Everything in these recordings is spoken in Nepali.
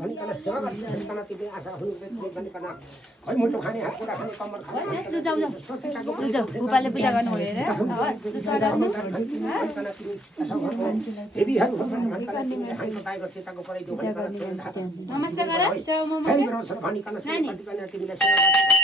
भनिकन सेवा भनिकन तिमीले आशा हुनु भनिकन है मुटु खाने हात कुरा खाने कम्मर खाने भूपालले पूजा गर्नु हो रे देवीहरु भनिकन तिमीले हामी पाएको चिताको परेको भनिकन नमस्ते गर सेवा मम्मा भनिकन तिमीले सेवा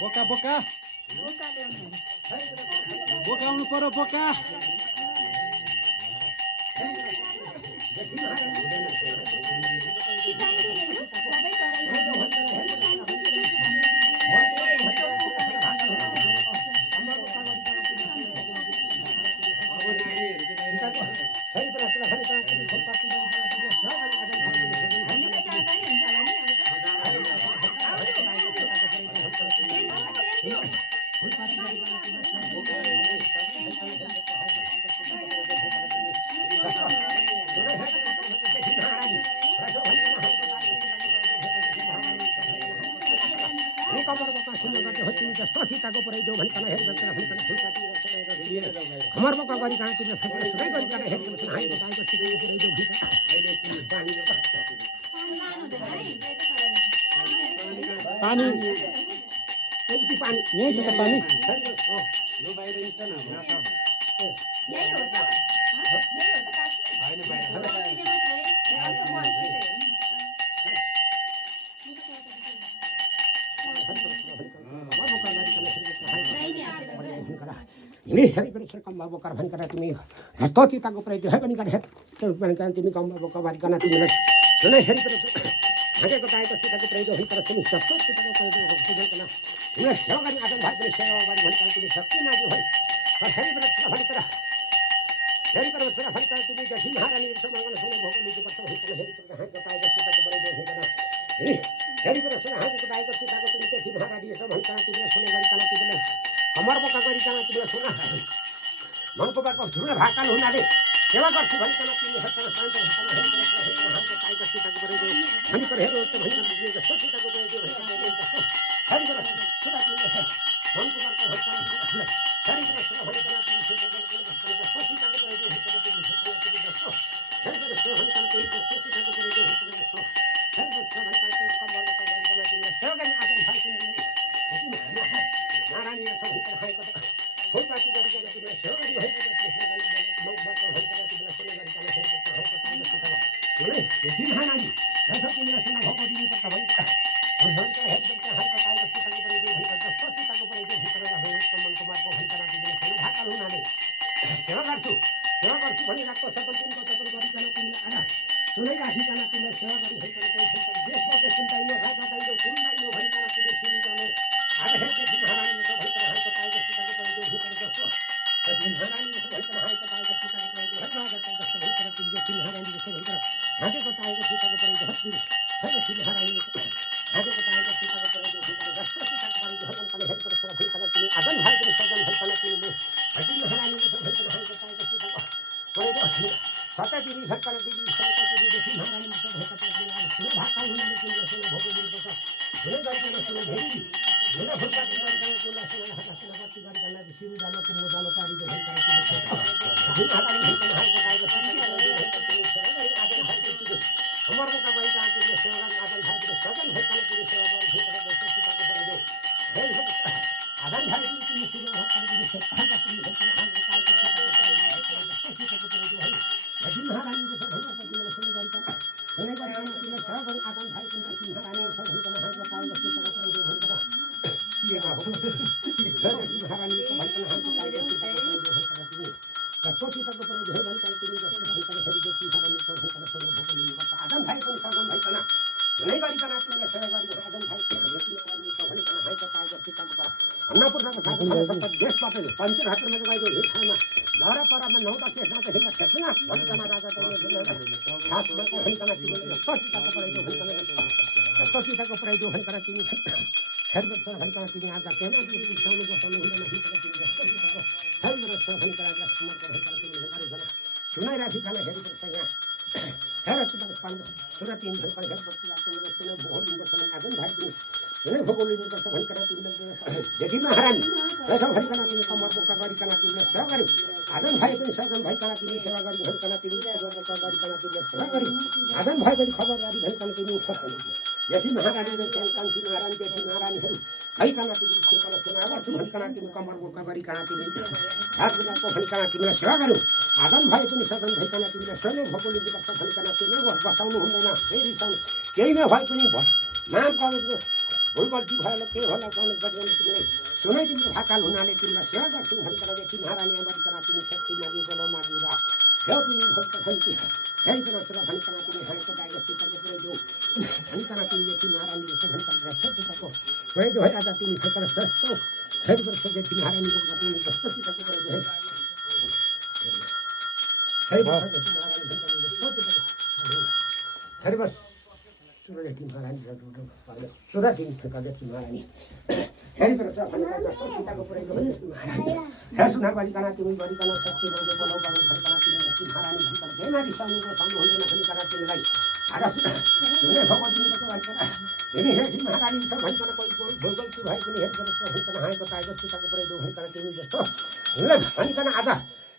बोका बोका बोकाउनु पर्यो बोका हमार मौका गरी कहाँ तिमीले फैसला सुनै गरी कहाँ हेर्नु हाइ बताएको सिकाइ पुरै देऊ अहिले तिमी पानी पानी पानी यही छ त पानी लु बाहिर निस्क न अब यही हो त यही हो त होइन बाहिर ini hari berikut kamu bawa karban karena timi hasto kita ko pray hai bani kare to bani kan timi kamu bawa kabar kana timi le sune hari berikut hage ko tai ko kita ko pray hai kare timi sabto kita ko pray ho ko kana ini sewa kan akan bhai bani sewa bani bani kan timi sakti na jo hai par hari berikut bani kara hari berikut bani kara timi ke maharani samangana sune bhogoli ko patto hai kana hari berikut hai ko tai ko kita ko pray hai kana ini hari berikut sune hage ko tai ko kita ko timi ke maharani samangana kana timi sune bani kana timi le कमर को कगरी kana तिमीले सुना मनको बाटो झुना भाकाल हुनाले सेवा गर्छु भनी kana तिमी हत्तन शान्त हत्तन हाम्रो ताइको सीताको परे दे भनी कर हेरो त भनी दिए जस्तो सीताको परे दे भनी जस्तो हरि कर सुना तिमीले मनको बाटो हत्तन हरि कर सुना भनी kana तिमी जस्तो सीताको परे दे जस्तो हरि कर सुना भनी kana तिमी जस्तो सीताको परे दे जस्तो हरि कर सुना भनी kana तिमी कमर को कगरी kana तिमीले सेवा गर्न आदम फाल्छिन नारायण ने सब हित है को कोई बात कर के तिमीले सेवा गरी है मग बात हो कर तिमीले सुने गरी kana है को है को ताई को सुने यति महानानी रस तिमीले सुना भको दिनु पर्छ भई भन्छ है को है को ताई को सीताको परे दे भन्छ जस्तो सीताको परे दे हित रह है सम्मान कुमार को भन्छ ना तिमीले सुने भाकाल हुनाले सेवा गर्छु भनी राख्को सबै दिनको तपन गरी kana तिमीले आला सुनै राखी kana तिमीले सेवा गरी है kana कोही भन्छ देशको के चिन्ताइयो राजा ताइयो फुलदाइयो भनी kana तिमीले सुरु जानो आधा हेर्दै महारानी ने सब है को ताई को सीताको परे दे हित जस्तो महारानी ने सब है ताई को सीताको परे दे राजा ताई जस्तो है kana तिमीले महारानी जस्तो है हाते को ताई को सीताको परे दे हत्ती है कि महारानी हाते को ताई को सीताको परे दे जस्तो सीताको परे दे हतन kana हेर्दै सर है kana तिमी आदन भाइ पनि सजन है kana तिमीले हत्ती महारानी ने सब है ताई को सीताको परे दे सता तिमी है kana तिमी सता तिमी देखि महारानी ने सब है kana सुने भाका हुनाले तिमीले सुने भोको दिनुपर्छ हुने गरी kana सुने भेरी हुने भोका तिमीले तिमीले सुने हात सुने गति गरी kana सिरु जानो को मोजानो पारी दे है kana तिमीले महारानी है kana हाई को ताई को तिमी सेवा गरी आदन भाइ तिमी हमर को का भाइ काम तिमीले सेवा गरी आदन भाइ तिमी सजन है kana तिमी सेवा गरी है kana जस्तो सीताको परे दे आदन भाइ तिमी सुने हात तिमी सेवा गरी तिमी है kana हाई को ताई को सीताको परे दे जस्तो सीताको परे दे है यदि महारानी ने सब है तिमीले सुने गरी kana सुने गरी kana तिमीले सेवा गरी आदन भाइ तिमी महारानी ने सब है kana हाई को ताई को सीताको परे दे है ये बाबू महारानी को भाइ kana हाई को ताई को सीताको परे दे है kana तिमी जस्तो सीताको परे दे भन्छ तिमी जस्तो है kana हेरि देखि महारानी सब है kana सुने भोको लिनुपर्छ आदन भाइ पनि सजन है kana सुने गरी kana तिमीले सेवा गरी आदन भाइ यति महारानी सब है kana हाई को ताई को सीताको परे अन्नपूर्णको साथ देशमा पनि पञ्चर हातमा गएको हिटमा धारा परामा नौता केसमा त हिँड्दा ठेक्ना भनिकन राजा त खासमा को है kana तिमीले सीताको परे दे जस्तो सीताको परे दे है kana तिमी हेर्दै सर है kana तिमी आज केमा तिमी साउनु बसाउनु हुँदैन है kana तिमी जस्तो सीताको हेर्दै सर है kana जस्तो मर्को है kana तिमीले गरी kana सुनाइ राखी kana हेर्दै छ यहाँ हेर सीताको पानी सुरा तिमी है kana हेर्दै तिमीले सुने भोल दिनुपर्छ आदन भाइ पनि सुने भोको लिनुपर्छ भनि kana तिमीले देखि महारानी रसम है kana तिमी कमर बोका गरी kana तिमीले सेवा गरी आदन भाइ पनि सजन भाइ kana तिमी सेवा गरी भनि kana तिमी कमर बोका गरी kana तिमीले सेवा गरी आदन भाइ पनि खबरदारी भनि kana तिमी सजन देखि महारानी ने कान्छी महारानी देखि महारानीहरू है kana तिमी kana सेवा गर्छु भनि kana तिमी कमर बोका गरी kana तिमी हात गुनाको भनि kana तिमीले सेवा गरौ आदन भाइ पनि सजन भाइ kana तिमीले सबै भोको लिनुपर्छ भनि kana तिमीले बसाउनु हुँदैन फेरि केही नै भए पनि नाम कलेजको भुल गल्ती भयो के होला कलेज गर्दैन तिमीले सुनै तिमीले भाकाल हुनाले तिमीलाई सेवा गर्छु भनि kana देखि महारानी अमरी kana तिमी शक्ति माग्यो गोलो माग्यो र हेउ तिमी भक्त खन्ती हेइ kana सुरा भनि kana तिमी हाइको दाइको सीताको परे दे भनि kana तिमी देखि महारानी जस्तो भनि kana सीताको परे दे है आज तिमी kana सस्तो हेरि वर्ष देखि महारानी को तिमी जस्तो सीताको परे दे हेइ वर्ष देखि महारानी भनि kana जस्तो सीताको हेरि वर्ष सुरा देखि महारानी जस्तो सुरा दिन ठेका देखि महारानी हेरि वर्ष भनि kana जस्तो सीताको परे दे महारानी हे सुना गरी kana तिमी गरी kana शक्ति माग्यो गोलो बाबु भनि kana तिमी देखि महारानी भनि kana केमा दिसाउनुको सामु हुँदैन भनि kana तिमीलाई आकाश सुने भगवतीको त भन्छ हेरि हेरि महारानी छ भनि kana कोही भोगल्ती भए पनि हेरि गरेछ भनि kana हाइको ताइको सीताको परे दे भनि kana तिमी जस्तो भनि kana आज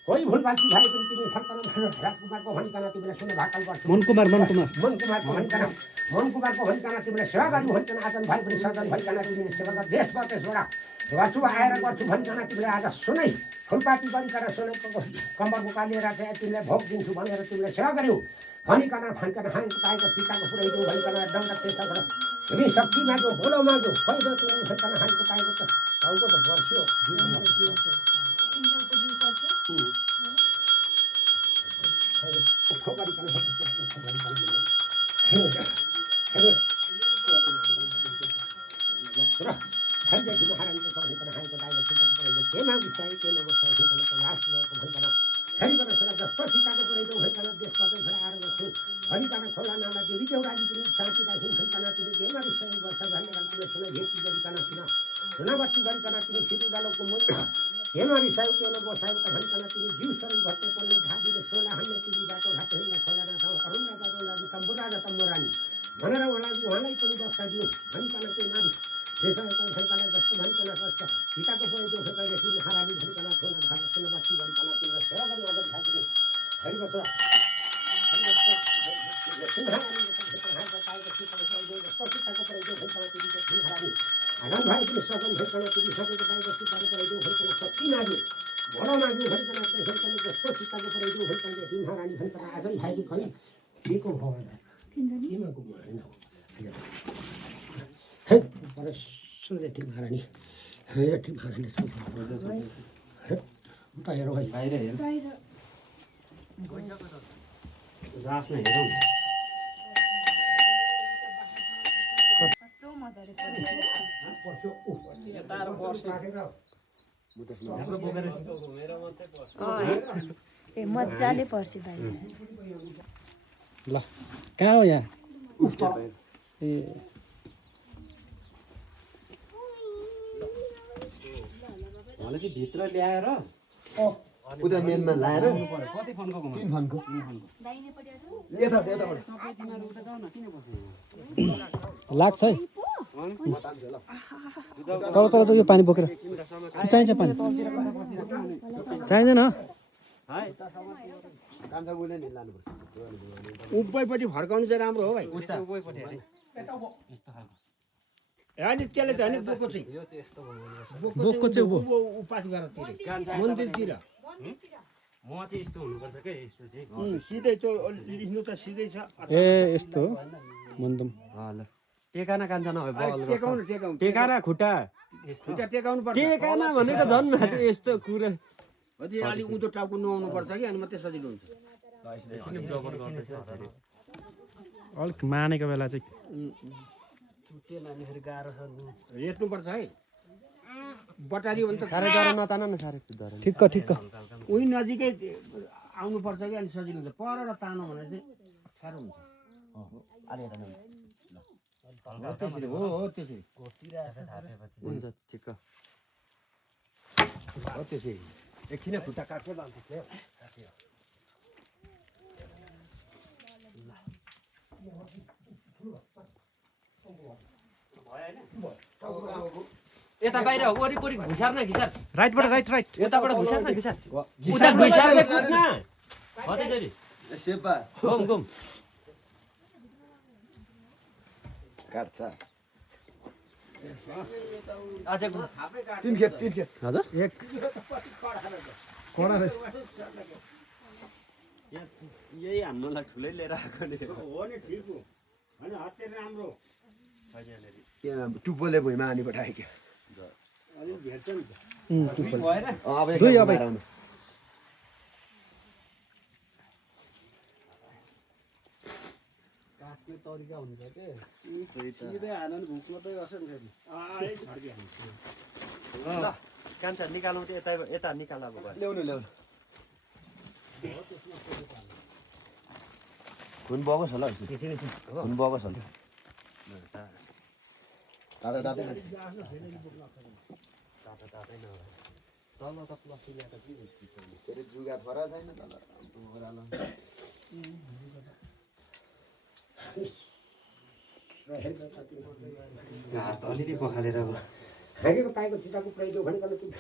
कोही भुल गल्ती भए पनि तिमी फर्कन राजकुमारको भनि kana तिमीले सुने भाकाल गर्छौ मनकुमारको भनि kana मनकुमारको भनि kana तिमीले सेवा गर्नु भनि kana आदन भाइ पनि सजन भनि kana तिमीले सेवा गर देशबाट छोडा गर्छु आएर गर्छु भनिकन तिमीले आज सुनै फुलपाती गरिकन सुनै कम्बर मुका लिएर चाहिँ तिमीलाई भोग दिन्छु भनेर तिमीले सेवा गर्यौ भनिकन फन्कन हानेको पाएको सीताको पुऱ्याइदियो भनिकन दण्ड पेसा गर तिमी शक्ति माग्यो बोलो माग्यो पहिलो तिमी फन्कन हानेको पाएको त टाउको त बर्स्यो जस्तो सीताको पुऱ्याइदियो भइकन देशबाट आएर गर्छु भनिकन खोला नाला देवी देउराली पनि शान्ति राख्नु भइकन तिमी केमा विषय गर्छ भनेर तिमीले सुन भेटी गरिकन सुनावटी गरिकन तिमी सिरुगालोको मुख केमा विषय केमा बसायो त भनिकन तिमी जिउ शरीर भत्ते पर्ने घाँटीले सोला हान्ने तिमी बाटो घाटो हिँड्ने खोला नाथाउ अरुणा गरुणाली तम्बुरा र तम्बुरानी भनेर उहाँलाई पनि बक्सा दियो भनिकन त्यो माथि भइकन जस्तो भनिकन कष्ट सीताको पुऱ्याइदियो फेकाइदेखि महारानी भनिकन ठोला भाग सुनबत्ती गरिकन तिमीलाई सेवा गर्ने आदत खाँदै हरिबत आनन्द भाइ पनि सदन भइकन तिमी सकेको पाएको सीताको पुऱ्याइदियो भइकन शक्ति माग्यो बडो माग्यो भइकन भइकन जस्तो सीताको पुऱ्याइदियो भइकन देखि महारानी भइकन आजन भाइको खै केको भएन केमा गुमाएन सुरेठी महारानी हेठी महारानी उता हेरौँ है बाहिर हेर जाँच्न हेरौँ ए मजाले पर्छ बाहिर ल कहाँ हो यहाँ ए भने चाहिँ भित्र ल्याएर उता मेनमा लाएर कति फन्को किन फन्को यता यताबाट लाग्छ है तर तर चाहिँ यो पानी बोकेर चाहिन्छ पानी चाहिँदैन कान्छा बुढीले नि लानुपर्छ उभैपट्टि फर्काउनु चाहिँ राम्रो हो भाइ उता उपैपट्टि हेर यस्तो खालको अनि त्यसले त होइन बोको चाहिँ यो चाहिँ यस्तो बोकको चाहिँ उँभो उपास गरेर कान्छा मन्दिरतिर म चाहिँ यस्तो हुनुपर्छ क्या यस्तो चाहिँ सिधै त्यो लिख्नु त सिधै छ ए यस्तो हो मन्दम ल टेकाना कान्छा नभए बल टेकाउनु टेकाउनु टेकाना खुट्टा खुट्टा टेकाउनु पर्छ टेकाना भनेको झन् माथि यस्तो कुरा अझै अलिक उँधो टाउको नुहाउनु पर्छ कि अनि मात्रै सजिलो हुन्छ अलिक मानेको बेला चाहिँ चुट्टे लानेखेरि गाह्रो छ हेर्नुपर्छ है बटारी भने त साह्रै डर नतान न साह्रै डर ठिक्क ठिक्क उही नजिकै आउनुपर्छ कि अनि सजिलो हुन्छ परबाट तानो भने चाहिँ साह्रो हुन्छ त्यसरी हो हो त्यसरी हुन्छ ठिक्क हो त्यसरी एकछिन खुट्टा काट्छ जान्छ यता बाहिर वरिपरि घुसार न घिसार राइटबाट राइट यताबाट घुसार न घिसार उता घुसारले कुद्न कतैचोटि सेपा घुम घुम काट्छ अझै तीन खेप हजुर एक कडा रहेछ यही हान्नुलाई ठुलै लिएर आएको नि हो नि ठिक हो होइन हत्ते राम्रो टुप्पोले भुइँमा हानी पठायो क्या अलिक भेट्छ नि त भएर अब दुई अब काट्ने तरिका हुन्छ के सिधै हाल्नु नि भुक मात्रै गर्छ नि फेरि ल कान्छा निकाल्नु त यता निकाल अब ल्याउनु खुन बगोस् होला खुन बगोस् होला तातो तातै तल त प्लास्टिक ल्याएर के फेरि जुगा फरा छैन तल ओह्रालो हात अलिअलि पखालेर अब हेरेको पाएको चिताको प्रयोग भनिकन तिमी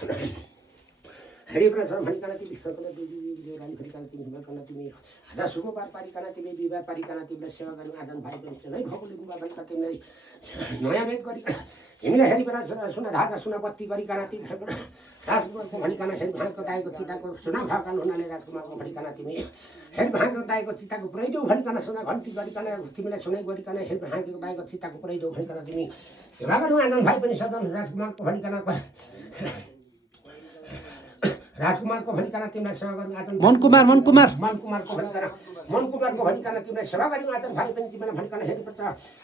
हेरेको छ भनिकन तिमी सकल देउरानी भनिकन तिमी भनिकन तिमी हजार शुक्रबार पारिकन तिमी विवाह पारिकन तिमीलाई सेवा गर्ने आजन भाइ पनि है भगोले गुम्बा भनिकन तिमीलाई नयाँ भेट गरी तिमीले हेरिबेर सुना धागा सुना बत्ती गरिकन तिमी राजकुमारको भनिकन हेरि भाँको ताएको चिताको सुना भाकान हुनाले राजकुमारको भनिकन तिमी हेरि भाँको ताएको चिताको पुऱ्याइदेऊ भनिकन सुना घन्टी गरिकन तिमीलाई सुनाइ गरिकन हेरि भाँको ताएको चिताको पुऱ्याइदेऊ भनिकन तिमी सेवा गर्नु आनन्द भाइ पनि सदन राजकुमारको भनिकन राजकुमारको भनिकन तिमीलाई सेवा गर्नु आनन्द मनकुमार मनकुमारको भनिकन तिमीलाई सेवा गर्नु आनन्द भाइ पनि तिमीलाई भनिकन हेरिपर्छ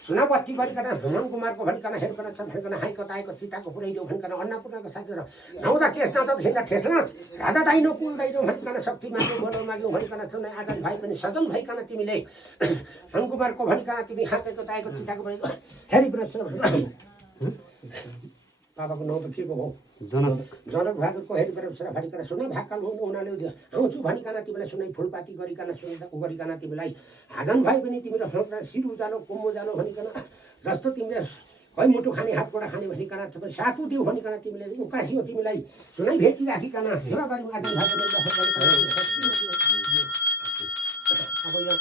सुना बत्ती गरिकन मनकुमारको भनिकन हेरिपर्छ भनिकन हाइको ताएको चिताको पुऱ्याइदेऊ भनिकन अन्नपूर्णको साथी नहुँदा केस न त हिँड्दा ठेस्न राधा दाइनो कुल दाइनो भनिकन शक्ति माग्यो बोलो माग्यो भनिकन सुनाइ आनन्द भाइ पनि सदन भइकन तिमीले मनकुमारको भनिकन तिमी हातेको ताएको चिताको पुऱ्याइदेऊ हेरिपर्छ बाबाको नाउँ त के को हो जनक बहादुरको हेरिपर भनिकन सुनै भाकाल हुनु हुनाले आउँछु भनिकन तिमीलाई सुनै फुलपाती गरिकन सुनै गरिकन तिमीलाई आँगन भाइ पनि तिमीले शिर उजालो कुम्मो जालो भनिकन जस्तो तिमीले खै मुटु खाने हात गोडा खाने भनिकन सातु दिउ भनिकन तिमीले उकासियो तिमीलाई सुनै भेटी राखिकन सेवा गर्नु आँगन भाइ अब यहाँ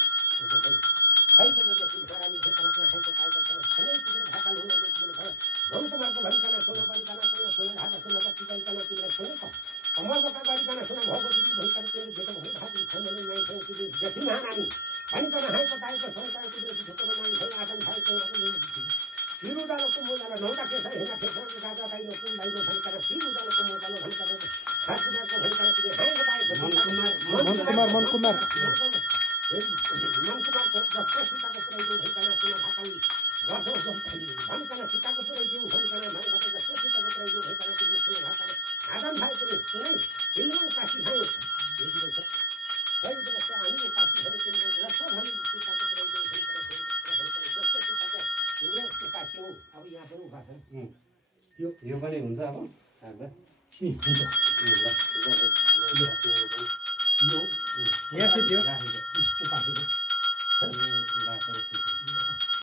मनकुमारको भनिकन सुना गरिकन सुना धागा सुना बत्ती गरिकन तिमीलाई सुनेको कमलका गरिकन सुना भगवती भनिकन तिमीले भेट भई भाती खाने नै थियौ तिमी जति महानानी भनिकन हाइको ताइको संसार तिमीले झुकेर नै थियौ आदम भाइ सिरुदालो कुमुदालो नौटा केसर हेर्न फेसरको गाजा दाइनो कुम दाइनो भनिकन सिरुदालो कुमुदालो भनिकन हातुमाको भनिकन तिमीले हाइको ताइको मनकुमार मनकुमारको जस्तो सीताको पुऱ्याइदेऊ भनिकन सुना भाकाली गर्छौ भनिकन सीताको पुऱ्याइदेऊ भनिकन जस्तो सीताको पुऱ्याइदेऊ भनिकन तिमीले सुना भाकाले आदम भाइ पनि सुनै तिम्रो उकासी खायो यति भन्छ कहिले जस्तो हामी उकासी खाने तिम्रो जस्तो भनी सीताको पुऱ्याइदेऊ भनिकन जस्तो सीताको तिम्रो उकासी हो अब यहाँ पनि उकास यो पनि हुन्छ अब उकासी